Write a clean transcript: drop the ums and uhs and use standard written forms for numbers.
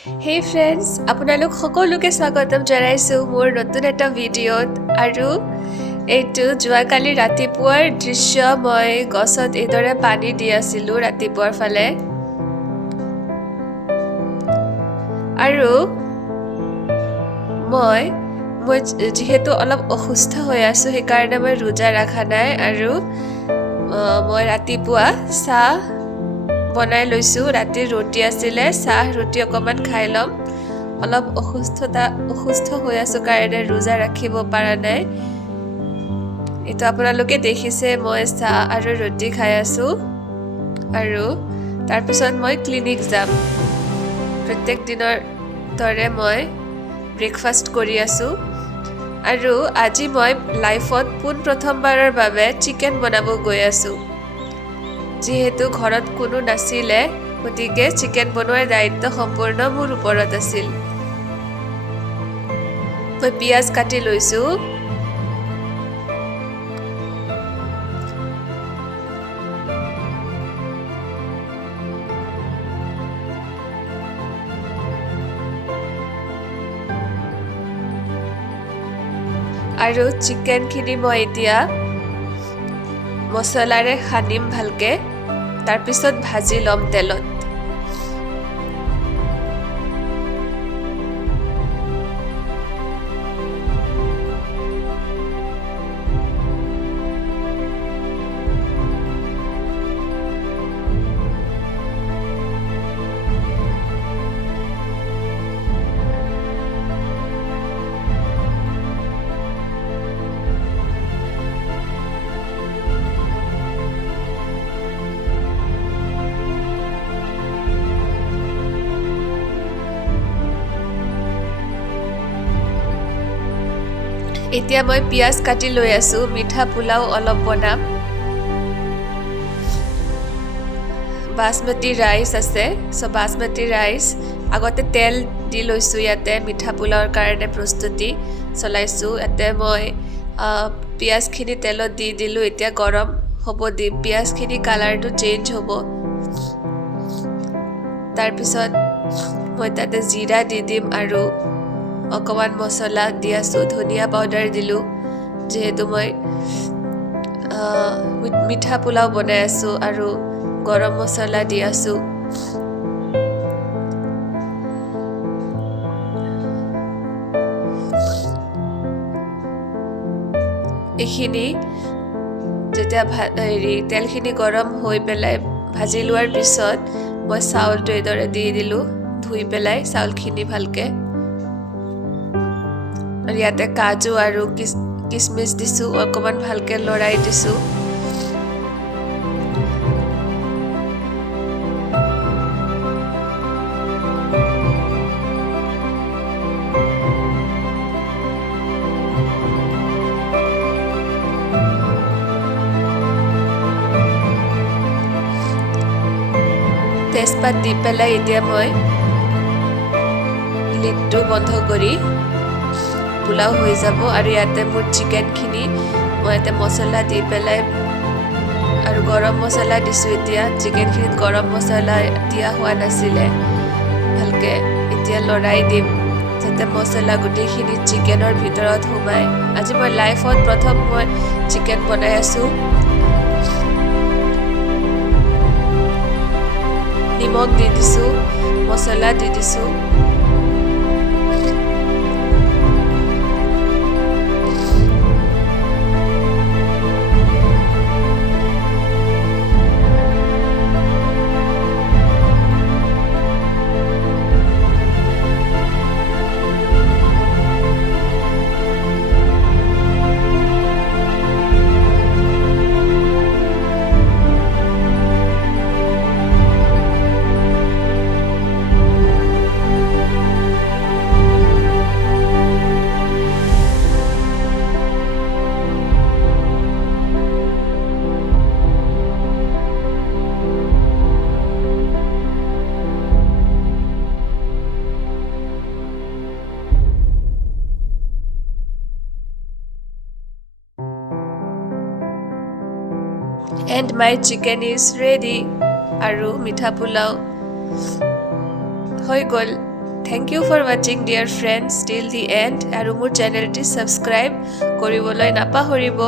Hey friends, আপোনালোক সকলোকে স্বাগতম জনাইছো মোৰ নতুন এটা ভিডিঅ'ত আৰু এইটো যোৱাকালি ৰাতিপুৱাৰ দৃশ্য মই গছত এইদৰে পানী দি আছিলোঁ ৰাতিপুৱাৰ ফালে আৰু মই যিহেতু অলপ অসুস্থ হৈ আছো সেইকাৰণে মই ৰোজা ৰাখা নাই আৰু মই ৰাতিপুৱা চাহ বনাই লৈছো ৰাতিৰ ৰুটি আছিলে চাহ ৰুটি অকমান খাই লম অলপ অসুস্থ হৈ আছো কাৰণে ৰোজা ৰাখিব পৰা নাই এটা আপোনালোকে দেখিছে মই চাহ আৰু ৰুটি খাই আছো আৰু তাৰ পিছত মই ক্লিনিক যাম প্ৰত্যেক দিনৰ দৰে মই ব্ৰেকফাষ্ট কৰি আছো আৰু আজি মই লাইফত প্ৰথমবাৰৰ বাবে চিকেন বনাব গৈ আছো যেহেতু ঘৰত কোনো নাছিলে গতিকে চিকেন বনোৱাৰ দায়িত্ব সম্পূৰ্ণ মোৰ ওপৰত আছিল মই পিয়াজ কাটি লৈছো আৰু চিকেন খিনি মই এতিয়া মছলাৰে খানিম ভালকে তাৰ পিছত ভাজি লম তেলত এতিয়া মই পিয়াজ কাটি লৈ আছো মিঠা পোলাও অলপ বনাম বাসমতি ৰাইচ আছে সো বাসমতি ৰাইচ আগতে তেল দি লৈছো ইয়াতে মিঠা পোলাওৰ কাৰণে প্ৰস্তুতি চলাইছো এতে মই পিয়াজ খিনি তেলত দি দিলো এতিয়া গৰম হ'ব দি পিয়াজ খিনি কালাৰটো চেঞ্জ হ'ব তাৰ পিছত মই তাতে জিৰা দি দিম আৰু অকমান মছলা দি আছো ধনিয়া পাউডাৰ দিলো যেহেতু মই মিঠা পোলাও বনাই আছো আৰু গৰম মছলা দি আছো এইখিনি যেতিয়া তেলখিনি গৰম হৈ পেলাই ভাজি লোৱাৰ পিছত মই চাউলটো এইদৰে দি দিলো ধুই পেলাই চাউলখিনি ভালকে আৰু ইয়াতে কাজু আৰু কিচমিচ দিছো অকমান ভালকে লৰাই দিছো তেজপাত দি পেলাই এতিয়া মই লিডটো বন্ধ কৰি পোলাও হৈ যাব আৰু ইয়াতে মোৰ চিকেনখিনি মই ইয়াতে মছলা দি পেলাই আৰু গৰম মছলা দিছো এতিয়া চিকেনখিনিত গৰম মছলা দিয়া হোৱা নাছিলে ভালকে এতিয়া লৰাই দিম যাতে মছলা গোটেইখিনি চিকেনৰ ভিতৰত সোমায় আজি মই লাইফত প্ৰথম মই চিকেন বনাই আছো নিমখ দি দিছো মছলা দি দিছো and my chicken is ready আৰু মিঠা পোলাও হৈ গ'ল থেংক ইউ ফৰ ৱাচিং dear friends till the end আৰু মোৰ চেনেলটি ছাবস্ক্ৰাইব কৰিবলৈ নাপাহৰিব